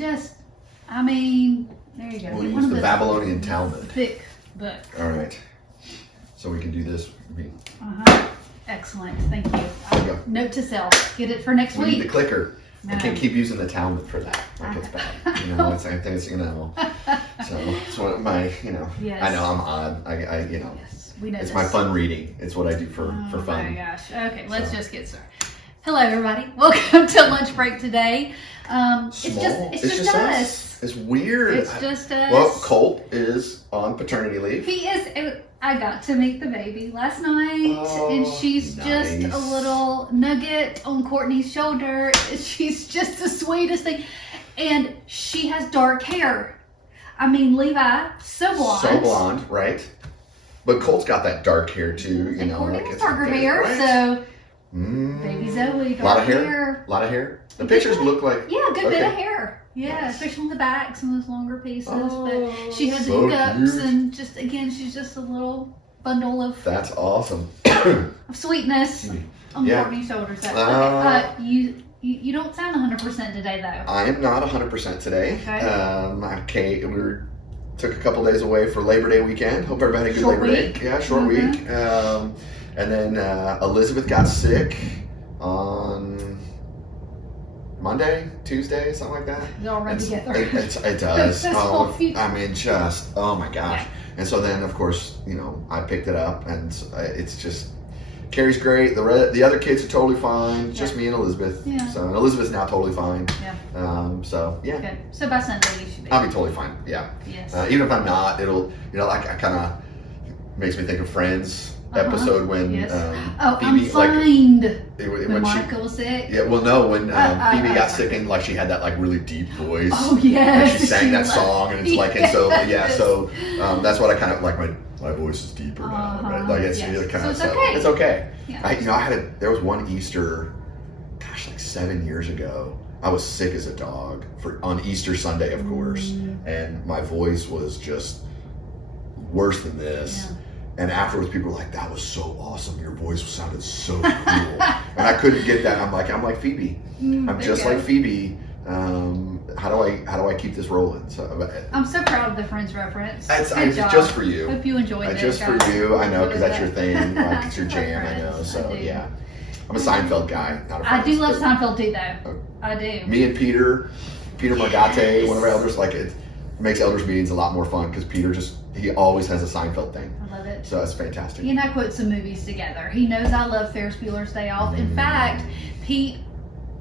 I mean, there you go. We'll Get use one of the those Babylonian Talmud. thick book. All right. So we can do this. Excellent. Thank you. There you go. Note to self. Get it for next We need week. the clicker. I No. can't keep using the Talmud for that. Like it's bad. You know, it's, I think it's, you know. So it's one of my, you know. Yes. I know I'm odd. I you know. Yes, we know It's this. my fun reading. It's what I do for Oh fun. my gosh. Okay, let's So. just get started. Hello, everybody. Welcome to lunch break today. It's Small. just us. It's weird. It's just us. Well, Colt is on paternity leave. He is. I got to meet the baby last night, and she's just a nice. little nugget on Courtney's shoulder. She's just the sweetest thing, and she has dark hair. I mean, Levi, so blonde. So blonde, right? But Colt's got that dark hair too. You And know, Courtney like has it's darker good, hair, right? so Mm. baby Zoe, dark A lot of hair. A lot of hair. The pictures look like. Yeah, a good bit Okay. of hair. Yeah, Nice. especially on the back, some of those longer pieces. Oh, but she has so hiccups, cute. and just again, she's just a little bundle of That's awesome. sweetness on Yeah. Courtney's shoulders. You don't sound 100% today, though. I am not 100% today. Okay. Took a couple days away for Labor Day weekend. Hope everybody had a good Short Labor week. Day. Yeah, short Mhm. week. And then Elizabeth got sick on Monday, Tuesday, something like that. They all run It's- together. It does. This whole few- I mean, just, oh my gosh. Yeah. And so then, of course, you know, I picked it up, and it's just, Carrie's great. The other kids are totally fine. Just me and Elizabeth. Yeah. So, and Elizabeth's now totally fine. Yeah. So, yeah. Good. So by Sunday, you should be. I'll be totally fine. Yeah. Yes. Even if I'm not, it'll, you know, like I kind of makes me think of Friends episode when Yes. Phoebe, I'm fine. when When she, Monica was sick. yeah, well, no, when Phoebe got sorry. sick and like she had that like really deep voice. Oh yes. And she sang that song, and it's like, and so yeah, Yes. so that's what I kind of like. My voice is deeper now, right? Like it's Yes. really kind So of it's okay. It's okay. Yeah. There was one Easter, gosh, like 7 years ago. I was sick as a dog on Easter Sunday, of course, and my voice was just worse than this. Yeah. And afterwards, people were like, "That was so awesome! Your voice sounded so cool." And I couldn't get that. I'm like Phoebe. I'm there just you go. like Phoebe. How do I keep this rolling? So I'm so proud of the Friends reference. it's Good job. just for you. Hope you enjoyed it. Just guys. for you. I know, because that's your Enjoyed thing. that. Like it's your jam. I know. Friends, So I do. yeah, I'm a Seinfeld guy, not a I do Friends, love but Seinfeld too, though. I do. Me and Peter Margate, Yes. one of our elders, like it makes elders meetings a lot more fun because Peter he always has a Seinfeld thing. I love it. So it's fantastic. He and I quote some movies together. He knows I love Ferris Bueller's Day Off. In fact, Pete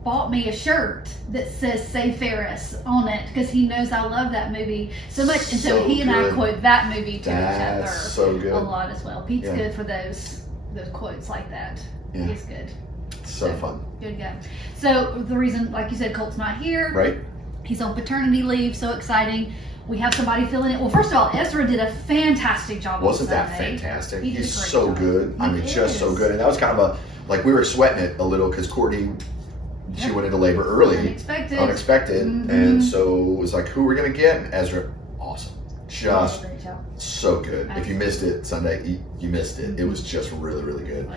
bought me a shirt that says "Say Ferris" on it because he knows I love that movie so much, and so So he and I good. quote that movie to That's each other so good. a lot as well. Pete's Yeah. good for those quotes like that. Yeah. He's good. So fun, Good guy. So the reason, like you said, Colt's not here. right? He's on paternity leave. So exciting. We have somebody filling it. Well, first of all, Ezra did a fantastic job. Wasn't on that Sunday. fantastic? He did He's a great so job. good. I He mean, just so is. good. And that was kind of like we were sweating it a little because Courtney, she Yep. went into labor early, Unexpected. and Mhm. so it was like, who we're gonna get? And Ezra, awesome, just Great job. so good. If you missed it Sunday, you missed it. It was just really, really good.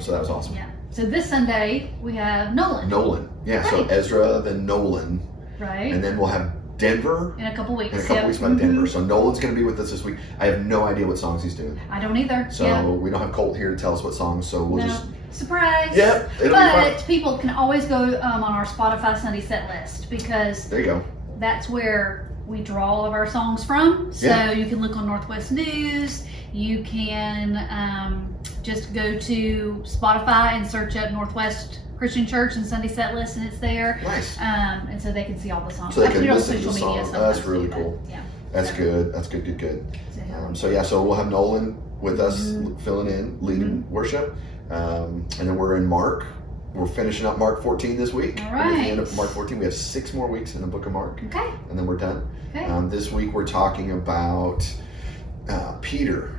So that was awesome. Yeah. So this Sunday we have Nolan. Nolan, yeah. So Right. Ezra, then Nolan, Right. and then we'll have Denver. In a couple weeks. In a couple Yep. weeks about Denver. So Nolan's going to be with us this week. I have no idea what songs he's doing. I don't either. So yeah. we don't have Colt here to tell us what songs. So we'll No. just. Surprise. Yep, it'll be But fun. people can always go on our Spotify Sunday set list because There you go. that's where we draw all of our songs from. So Yeah. you can look on Northwest News. You can just go to Spotify and search up Northwest Christian Church and Sunday set list, and it's there. Nice. And so they can see all the songs. So they I can put it on listen to the social media song. sometimes That's really too, cool. but, yeah. That's So- good. That's good. Good. so, So yeah. So we'll have Nolan with us, Mhm. filling in, leading worship, and then we're in Mark. We're finishing up Mark 14 this week. All And at the right. end of Mark 14, we have 6 more weeks in the book of Mark, Okay. and then we're done. Okay. This week we're talking about Peter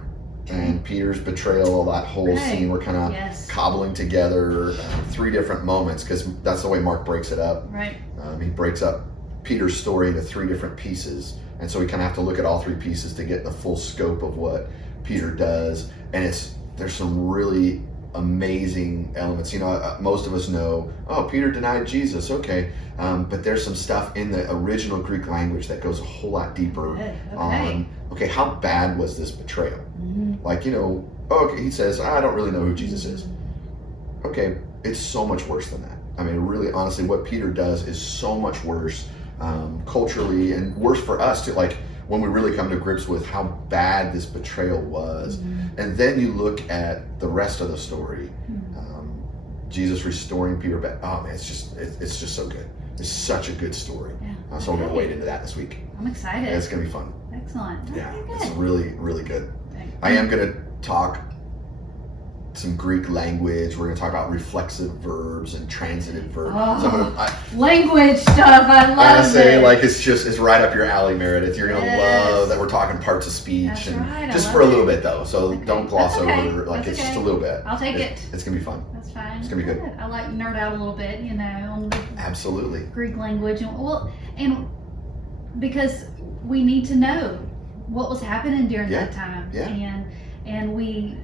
and Peter's betrayal. That whole Okay. scene. We're kind of Yes. cobbling together 3 different moments because that's the way Mark breaks it up. Right. He breaks up Peter's story into 3 different pieces, and so we kind of have to look at all 3 pieces to get the full scope of what Peter does. And there's some really amazing elements. Most of us know, oh, Peter denied Jesus, okay, but there's some stuff in the original Greek language that goes a whole lot deeper on, okay, how bad was this betrayal? Like, okay, he says, I don't really know who Jesus is. Okay, it's so much worse than that. I mean, really, honestly, what Peter does is so much worse culturally, and worse for us too. Like, when we really come to grips with how bad this betrayal was. And then you look at the rest of the story, Jesus restoring Peter back. Oh man, it's just so good. It's such a good story. Yeah. So we're gonna wade into that this week. I'm excited. It's gonna be fun. Excellent. Yeah, Okay, it's good. really, really good. I am gonna talk some Greek language. We're going to talk about reflexive verbs and transitive verbs. Language stuff, I love I say, it. like, it's right up your alley, Meredith. You're going to love that we're talking parts of speech. That's and right, just for a little bit, though. So Okay. don't gloss That's okay. over. Like, That's it's just a okay. little bit. I'll take it. It's going to be fun. That's fine. It's going to be good. I like nerd out a little bit, on the Absolutely. Greek language. And because we need to know what was happening during that time. Yeah. And we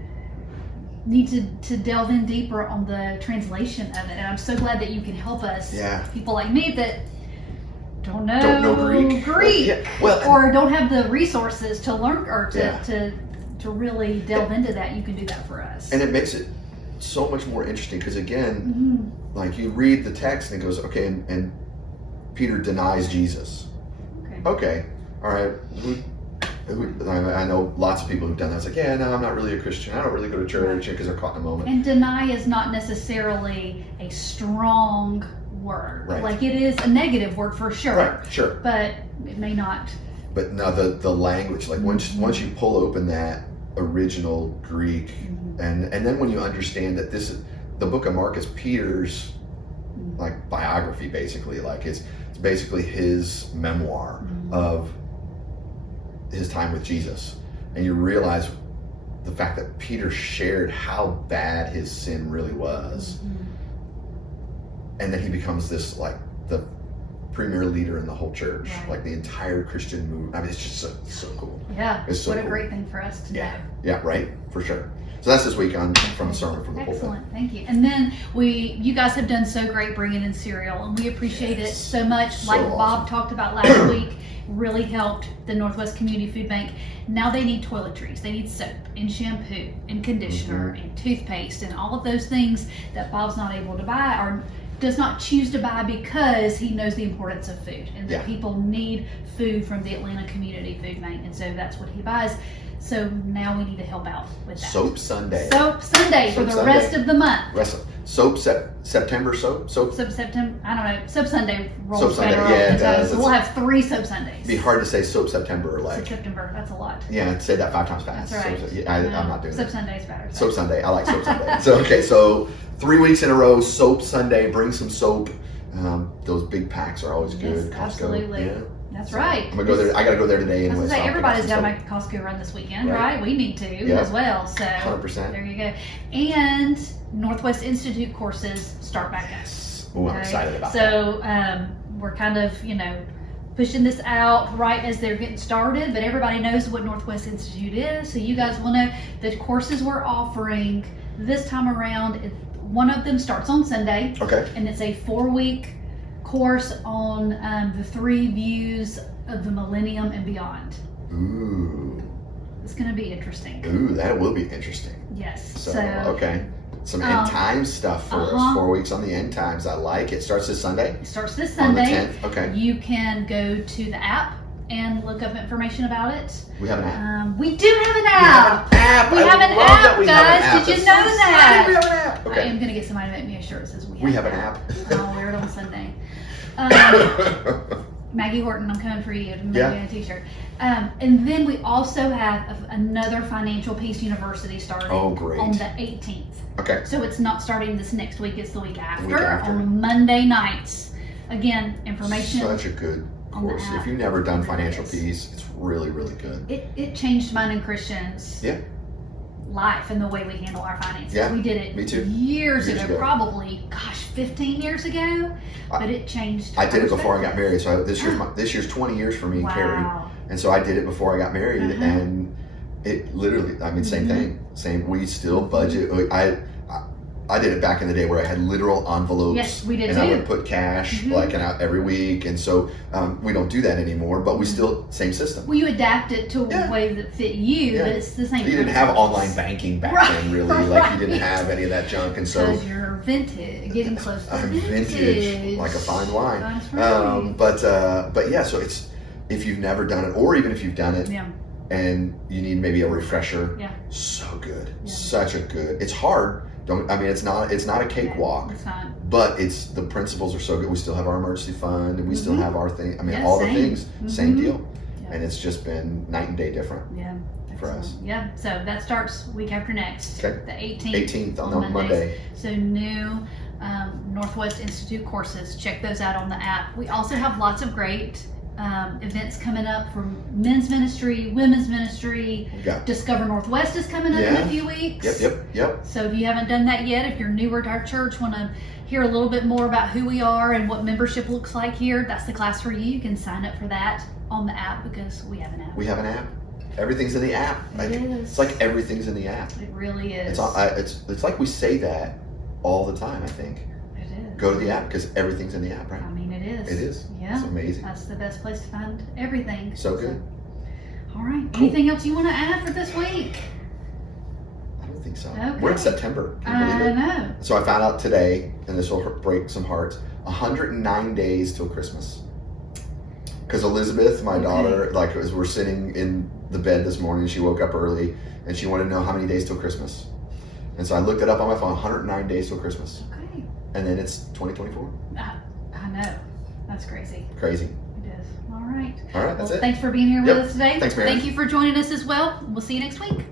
need to delve in deeper on the translation of it. And I'm so glad that you can help us. Yeah. People like me that don't know Greek. Yeah. Well, or don't have the resources to learn or Yeah. to really delve into that. You can do that for us. and it makes it so much more interesting because, again, like, you read the text and it goes, okay, and Peter denies Jesus. Okay, all right. I know lots of people who've done that. It's like, yeah, no, I'm not really a Christian. I don't really go to church because they're caught in a moment. And deny is not necessarily a strong word. Right. Like, it is a negative word for sure. Right, sure. But it may not. But no, the language, like, once you pull open that original Greek, and then when you understand that this is the book of Mark is Peter's like biography, basically, like it's basically his memoir of his time with Jesus, and you realize the fact that Peter shared how bad his sin really was, and then he becomes this, like, the premier leader in the whole church, like the entire Christian movement. I mean, it's just so cool. Yeah, it's so what a cool. great thing for us to know. Yeah, right, for sure. So that's this week on From the Sermon from the Pulpit. Excellent, thank you. And then you guys have done so great bringing in cereal, and we appreciate it so much. So Like awesome. Bob talked about last week, really helped the Northwest Community Food Bank. Now they need toiletries, they need soap and shampoo and conditioner and toothpaste and all of those things that Bob's not able to buy or does not choose to buy because he knows the importance of food and that people need food from the Atlanta Community Food Bank, and so that's what he buys. So now we need to help out with that. Soap Sunday. Soap Sunday for the rest of the month. September soap? Soap September, I don't know. Soap Sunday rolls Soap Sunday, better yeah, off it does. so we'll have 3 Soap Sundays. It'd be hard to say Soap September, like. September, that's a lot. Yeah, say that 5 times fast. That's right. I'm not doing Soap that. Sunday's better. Soap Sunday. I like Soap Sunday. So 3 weeks in a row, Soap Sunday. Bring some soap. Those big packs are always good. Yes, Costco. absolutely. Yeah. That's So right. I'm gonna go there. I gotta go there today I anyway. was so gonna say, I'll pick up everybody's some got soap. my Costco run this weekend, Right. right? We need to as well. So 100%. there you go. And Northwest Institute courses start back up. Yes. Oh, I'm excited about that. So we're kind of, pushing this out right as they're getting started, but everybody knows what Northwest Institute is. So you guys will know the courses we're offering this time around. One of them starts on Sunday. Okay. And it's a 4-week course on the 3 views of the millennium and beyond. Ooh. It's going to be interesting. Ooh, that will be interesting. Yes. So okay. Some end times stuff for us. 4 weeks on the end times. I like it. Starts this Sunday? It starts this On the Sunday. 10th. Okay. You can go to the app and look up information about it. We have an app. We do have an app. We have an app. We have an app, guys. Did you know that? We have an app. I Okay. am going to get somebody to make me a shirt that says We have an app. I'll wear it on Sunday. Maggie Horton, I'm coming for you to make you a t-shirt. And then we also have another Financial Peace University starting Oh, on great. the 18th. Okay. So it's not starting this next week, it's the week after, after. on Monday nights. Again, information. Such a good on the course. app. If you've never done It really Financial is. Peace, it's really, really good. It changed mine and Christian's life and the way we handle our finances. Yeah, we did it me too. years Years ago, ago. probably, 15 years ago. But it changed. I did it before I got perspective. married. So this year's 20 years for me and Carrie. Wow. And so I did it before I got married, and it literally, I mean, same Mhm. thing. Same. We still budget. I did it back in the day where I had literal envelopes. Yes, we did and too. I would put cash like out every week, and so we don't do that anymore. But we still same system. Well, you adapt it to Yeah. a way that fit you, Yeah. but it's the same. You didn't have principles. online banking back Right, then, really. Like you didn't right. have any of that junk, and so Because you're vintage, getting close to I'm vintage. vintage, like a fine wine. That's right. But yeah, so it's if you've never done it, or even if you've done it, Yeah. and you need maybe a refresher. Yeah. So good, Yeah. such a good. It's hard. It's not a cakewalk, It's not. but it's the principles are so good. We still have our emergency fund, and we still have our thing. I mean, Yeah, all same. the things, same Mhm. deal, Yeah. and it's just been night and day different. Yeah. For us. Excellent. Yeah. So that starts week after next. Okay. The 18th. 18th on Mondays. Monday. So new Northwest Institute courses. Check those out on the app. We also have lots of great events coming up from men's ministry, women's ministry. We got Discover Northwest is coming up in Yeah. a few weeks. yep. So if you haven't done that yet, if you're newer to our church, want to hear a little bit more about who we are and what membership looks like here, that's the class for you. You can sign up for that on the app because we have an app. We have an app. Everything's in the app. It is. It's like everything's in the app. It really is. It's like we say that all the time. I think It is. go to the app because everything's in the app, right? I mean, it is. It is. Yeah. It's amazing. That's the best place to find everything. So good. All right. Cool. Anything else you want to add for this week? I don't think so. Okay. We're in September. Can you believe I it? know. So I found out today, and this will break some hearts. 109 days till Christmas. Because Elizabeth, my Okay. daughter, like as we're sitting in the bed this morning, she woke up early and she wanted to know how many days till Christmas. And so I looked it up on my phone. 109 days till Christmas, Okay. and then it's 2024. I know. That's crazy. Crazy. It is. All right. All right, that's Well, it. thanks for being here with Yep. us today. Thanks, Mary. Thank you for joining us as well. We'll see you next week.